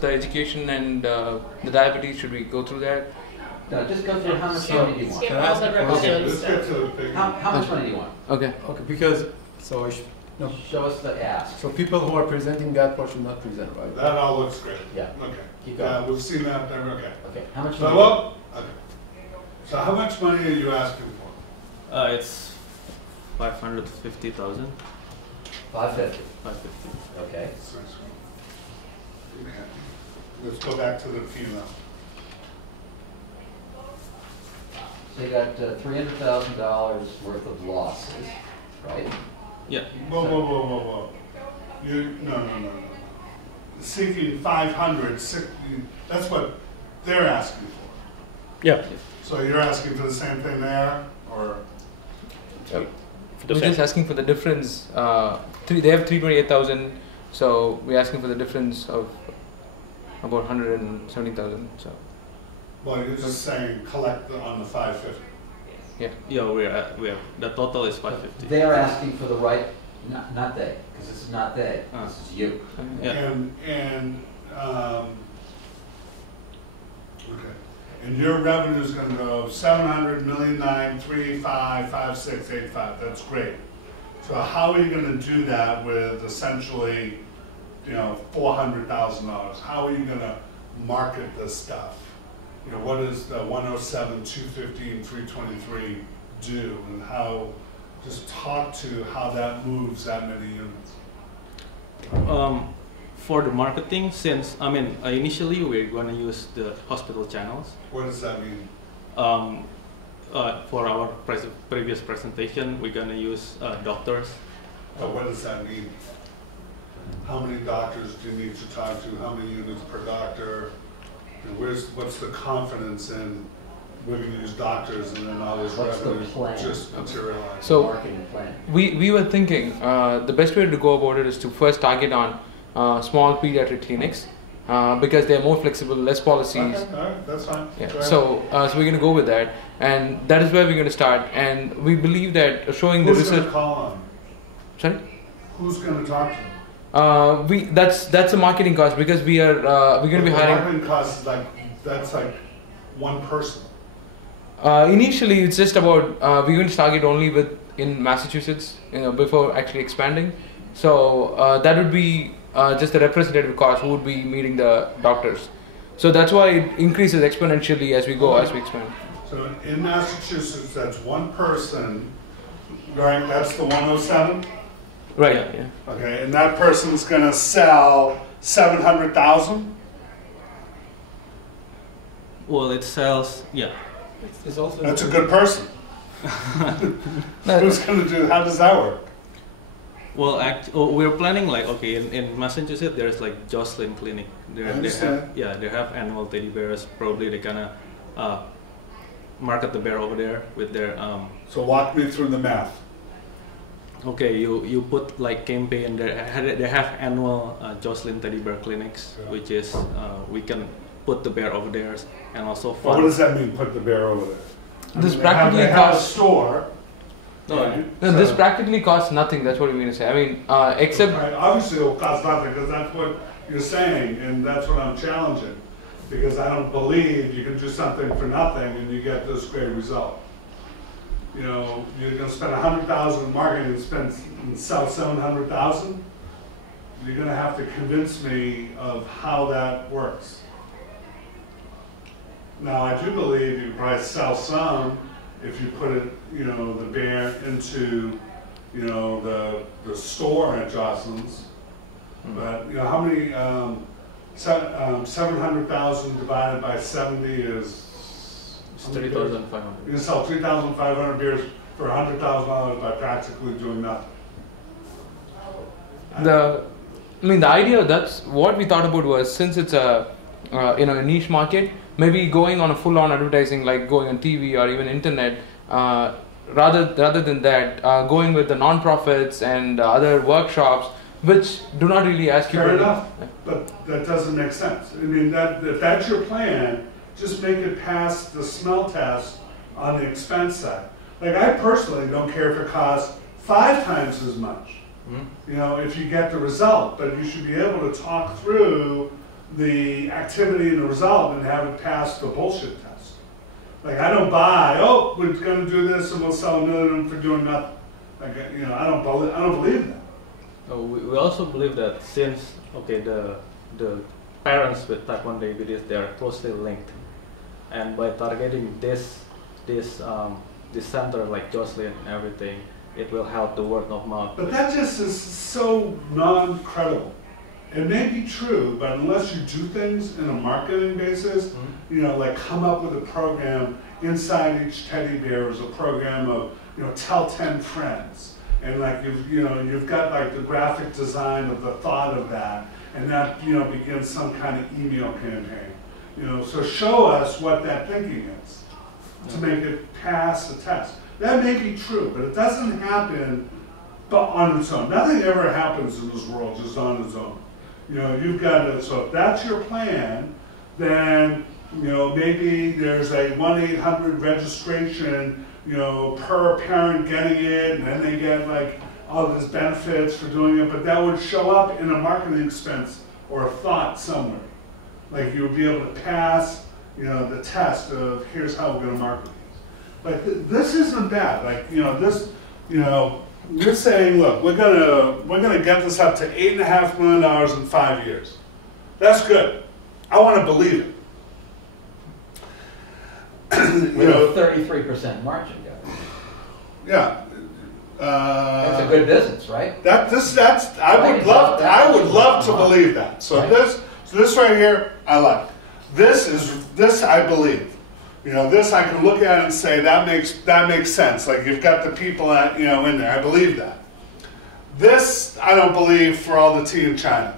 the education and the diabetes? Should we go through that? No, just go through how much money do you want? Skip all the revision Let's get stuff. to the big. How much money do you want? Okay. Okay, because, so, no, Show us the ask. so people who are presenting that portion not present, right? That all looks great. Yeah, Okay. keep Yeah, going. we've seen that, okay. Okay, how much So, money? well, okay. So how much money are you asking for? It's 550,000. 550. 550. Okay. Okay. Let's go back to the P&L. So you got $300,000 worth of losses, right? Yeah. Whoa. No. Seeking 500, that's what they're asking for. Yeah. So you're asking for the same thing there, or? We're just asking for the difference. They have 328,000, so we're asking for the difference of about 170,000. So Well, you're just saying collect on the 550. Yeah, we are. The total is 550. They're asking for the right, not they, because this is not they, Ah. this is you. Yeah. Okay. And your revenue is going to go 700 million 935 5685. That's great. So how are you going to do that with essentially, $400,000? How are you going to market this stuff? What does the 107, 250, and 323 do, and how? Just talk to how that moves that many units. For the marketing, since initially we're going to use the hospital channels. What does that mean? For our previous presentation, we're going to use doctors. But what does that mean? How many doctors do you need to talk to? How many units per doctor? And what's the confidence in we're going to use doctors and then all this What's the revenue plan? just materialize? So Marketing plan. we were thinking the best way to go about it is to first target on small pediatric clinics because they're more flexible, less policies. Okay, all right, that's fine. Yeah. Go ahead. So we're going to go with that, and that is where we're going to start. And we believe that showing the Who's going to research. call on? Sorry. Who's going to talk to them? That's a marketing cost because we're going to be The hiring. marketing cost is that's like one person. Initially, it's just about we're going to target only in Massachusetts, before actually expanding. So that would be just a representative cost who would be meeting the doctors. So that's why it increases exponentially as we go, as we expand. So in Massachusetts, that's one person, right? That's the 107. Right. Yeah. Yeah. Okay, and that person's going to sell 700,000. Well, it sells. Yeah. It's also. That's a good person. Who's going to do? How does that work? Well, we're planning in Massachusetts there's like Jocelyn Clinic. They understand. have annual teddy bears. Probably they're gonna market the bear over there with their. So walk me through the math. Okay, you put like campaign. They have annual Jocelyn teddy bear clinics, Yeah. which is we can put the bear over there and also Well, what fund. does that mean? Put the bear over there. This They practically have a costs. store. No, right? No, this So- practically costs nothing. That's what we mean to say. I mean, except Right, obviously it'll cost nothing because that's what you're saying, and that's what I'm challenging. Because I don't believe you can do something for nothing and you get this great result. You're going to spend 100,000 in marketing and sell 700,000. You're going to have to convince me of how that works. Now, I do believe you probably sell some if you put it, the bear into, the store at Jocelyn's. But how many 700,000 divided by 70 is? it's 30,500. You can sell 3,500 beers for $100,000 by practically doing nothing. the idea, that's what we thought about was, since it's a a niche market, maybe going on a full-on advertising, like going on TV or even internet, rather than that, going with the non-profits and other workshops which do not really ask you. Fair enough, but that doesn't make sense. I mean, if that's your plan, just make it past the smell test on the expense side. Like, I personally don't care if it costs 5 times as much, if you get the result, but you should be able to talk through the activity and the result and have it pass the bullshit test. Like I don't buy, oh, we're going to do this and we'll sell 1 million for doing nothing. Like you know, I don't believe that. We also believe that since the parents with type 1 diabetes, they are closely linked, and by targeting this center like Jocelyn and everything, it will help the word of mouth. But that just is so non-credible. It may be true, but unless you do things in a marketing basis, you know, like come up with a program, inside each teddy bear is a program of, you know, tell 10 friends. And like you've got like the graphic design of the thought of that, and that, you know, begins some kind of email campaign. You know, so show us what that thinking is to make it pass the test. That may be true, but it doesn't happen on its own. Nothing ever happens in this world just on its own. You know, you've got to, so if that's your plan, then, you know, maybe there's a 1-800 registration, you know, per parent getting it, and then they get like all these benefits for doing it, but that would show up in a marketing expense or a thought somewhere. Like you would be able to pass, you know, the test of here's how we're going to market these. Like this isn't bad. Like, you know, this, you know, you're saying, look, we're gonna get this up to $8.5 million in 5 years. That's good. I want to believe it. With a 33% margin, guys. Yeah. That's a good business, right? I would love to believe that. So Right. this right here, I like. This I believe. You know, this I can look at and say that makes sense. Like you've got the people in there. I believe that. This I don't believe for all the tea in China,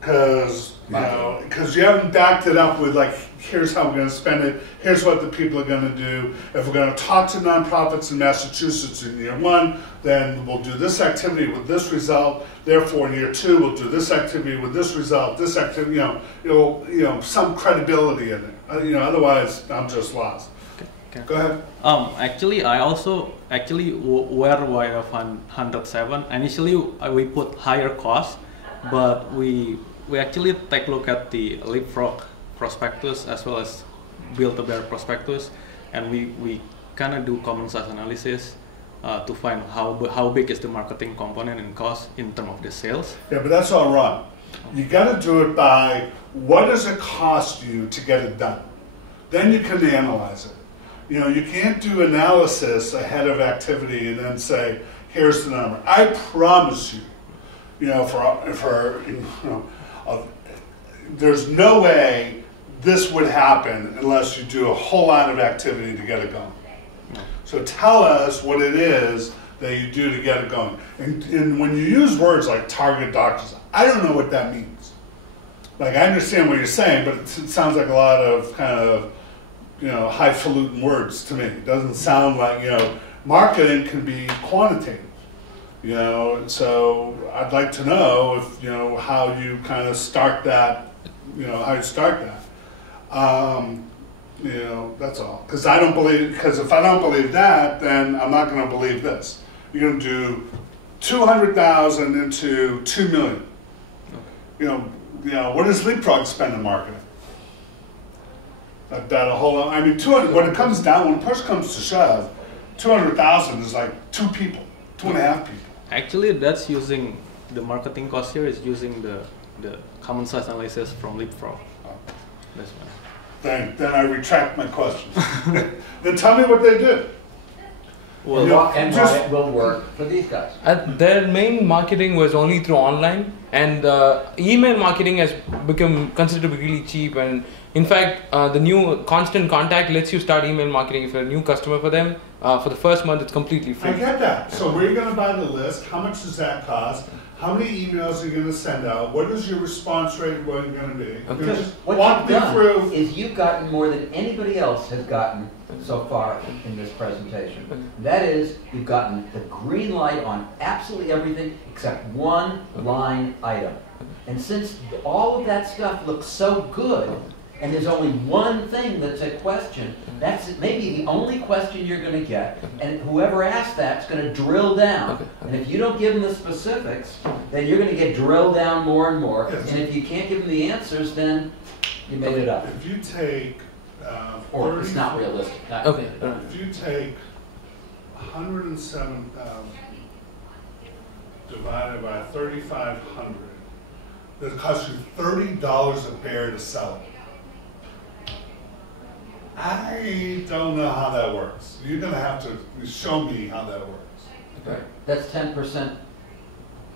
because you haven't backed it up with like, here's how we're going to spend it. Here's what the people are going to do. If we're going to talk to nonprofits in Massachusetts in year 1, then we'll do this activity with this result. Therefore, in year 2, we'll do this activity with this result. This activity, some credibility in it. Otherwise, I'm just lost. Okay. Go ahead. Actually, I also were aware of 107. Initially, we put higher cost, but we actually take a look at the Leapfrog prospectus as well as Build-A-Bear prospectus, and we kind of do common size analysis to find how big is the marketing component and cost in terms of the sales. Yeah, but that's all wrong. You got to do it by what does it cost you to get it done. Then you can analyze it. You know, you can't do analysis ahead of activity and then say, here's the number. I promise you, there's no way this would happen unless you do a whole lot of activity to get it going. So tell us what it is that you do to get it going. And when you use words like target doctors, I don't know what that means. Like, I understand what you're saying, but it sounds like a lot of kind of, highfalutin words to me. It doesn't sound like, marketing can be quantitative. So I'd like to know if, how you kind of start that, how you start that. That's all. Because if I don't believe that, then I'm not going to believe this. You're going to do 200,000 into 2 million. What does Leapfrog spend in marketing? I bet a whole lot. I mean, 200. When push comes to shove, 200,000 is like 2 people, 2.5 people. Actually, that's using the marketing cost here is using the common size analysis from Leapfrog. That's why. Then I retract my question. Then tell me what they do. Well, why it will work for these guys. Their main marketing was only through online, and email marketing has become considered really cheap. And in fact, the new Constant Contact lets you start email marketing if you're a new customer for them. For the first month, it's completely free. I get that. So where are you going to buy the list? How much does that cost? How many emails are you going to send out? What is your response rate going to be? Because what you've done is you've gotten more than anybody else has gotten so far in this presentation. That is, you've gotten the green light on absolutely everything except one line item. And since all of that stuff looks so good, and there's only one thing that's a question, that's maybe the only question you're going to get, and whoever asked that's going to drill down. Okay. And if you don't give them the specifics, then you're going to get drilled down more and more. Yes. And if you can't give them the answers, then you made it up. If you take, Or it's not realistic. Okay. if you take 107,000 divided by 3,500, it costs you $30 a bear to sell it. I don't know how that works. You're gonna have to show me how that works. Right. That's 10%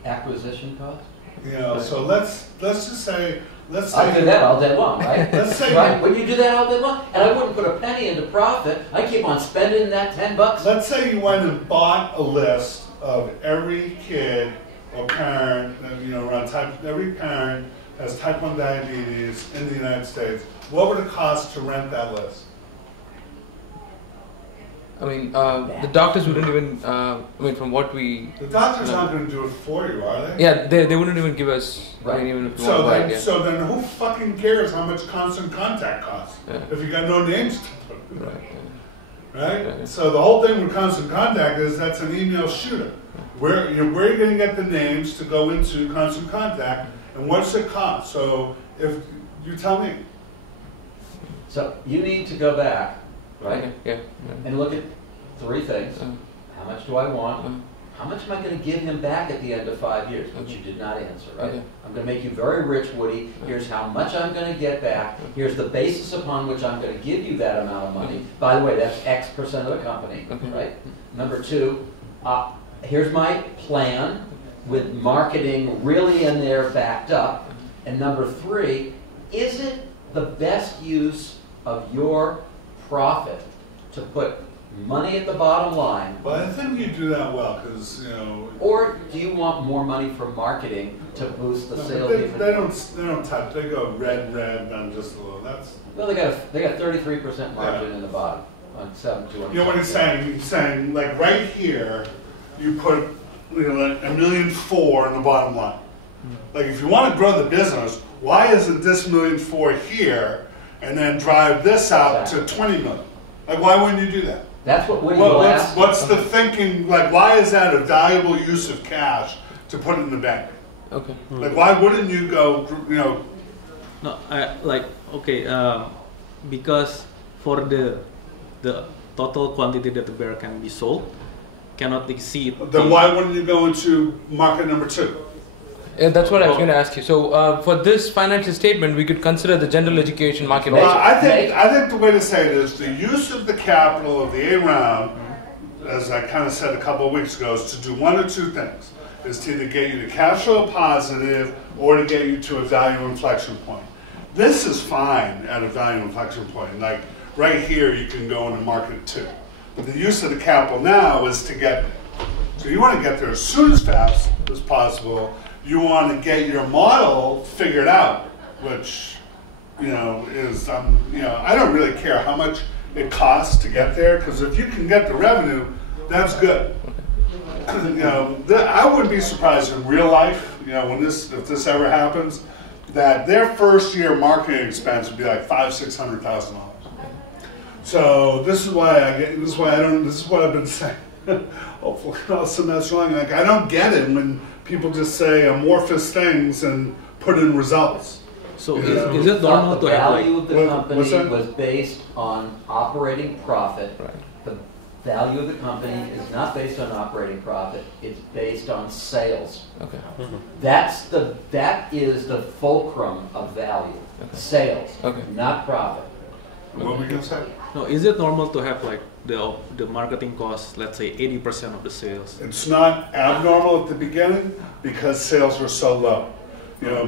acquisition cost? You know, so let's just say, I'll do that all day long, right? Let's say Right? Wouldn't you do that all day long? And I wouldn't put a penny into profit. I keep on spending that $10. Let's say you went and bought a list of every kid or parent, around every parent has type 1 diabetes in the United States. What would it cost to rent that list? I mean, the doctors wouldn't even. From what we. The doctor's not going to do it for you, are they? Yeah, they wouldn't even give us. Right. I mean, even if we So want to buy then, it, yeah. so then, who fucking cares how much constant contact costs Yeah. if you got no names to put? Right. Right? Right. So the whole thing with constant contact is that's an email shooter. Where are you going to get the names to go into constant contact, and what's it cost? So if you tell me, So you need to go back, right? Okay. Yeah. And look at three things. Uh, How much do I want? uh, How much am I going to give him back at the end of 5 years? Which you did not answer, right? Okay. I'm going to make you very rich, Woody. Here's how much I'm going to get back. Here's the basis upon which I'm going to give you that amount of money. By the way, that's X% of the company, Okay. right? Number two, here's my plan with marketing really in there backed up. And number three, is it the best use of your profit to put money at the bottom line? well, I think you do that well because Or do you want more money for marketing to boost the sales they, even they more? don't touch. They go red, on just a little. That's Well, they got 33% margin in the bottom on 7,200. you know what he's saying. He's saying like right here, you put like $1.4 million in the bottom line. Like if you want to grow the business, why isn't this $1.4 million here and then drive this out to $20 million? Like why wouldn't you do that? That's what Woody will ask. What's the thinking? Like why is that a valuable use of cash to put in the bank? Okay. Like why wouldn't you go? No, because for the total quantity that the bear can be sold cannot exceed. Then why wouldn't you go into market number 2? Yeah, that's what I was going to ask you. So, for this financial statement, we could consider the general education market. Well, also. I think the way to say it is the use of the capital of the A round, as I kind of said a couple of weeks ago, is to do one or two things: is to either get you to cash flow positive or to get you to a value inflection point. This is fine at a value inflection point. Like right here, you can go into market 2. But the use of the capital now is to get there. So you want to get there as soon as fast as possible. You want to get your model figured out, which, is, I don't really care how much it costs to get there, because if you can get the revenue, that's good. I wouldn't be surprised in real life, if this ever happens, that their first year marketing expense would be like $500,000–600,000. So this is why this is what I've been saying. Hopefully, also that's wrong. Like I don't get it when people just say amorphous things and put in results. So Yeah. is it normal The to have value like of the what's that? company was based on operating profit. Right. The value of the company is not based on operating profit. It's based on sales. Okay. That is the fulcrum of value. Sales, Okay. not profit. What were we gonna say? no? Is it normal to have like the marketing cost, let's say 80% of the sales? It's not abnormal at the beginning because sales are so low.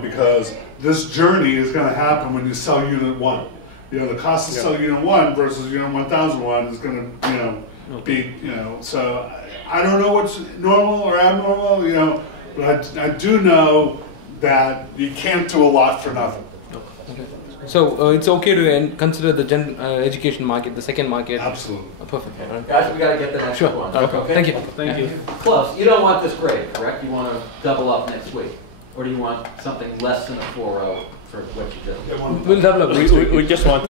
Because this journey is going to happen when you sell unit 1. The cost to sell unit 1 versus unit 1001 is going to, be, So I don't know what's normal or abnormal, but I do know that you can't do a lot for nothing. Okay. So, it's okay to consider the education market, the second market. Absolutely. Perfect. All right. Guys, we got to get the next Sure. one. Okay. Thank you. Thank you. Close. You don't want this grade, correct? You want to double up next week. Or do you want something less than a 4.0? for what you do. They want to- We'll develop. We just want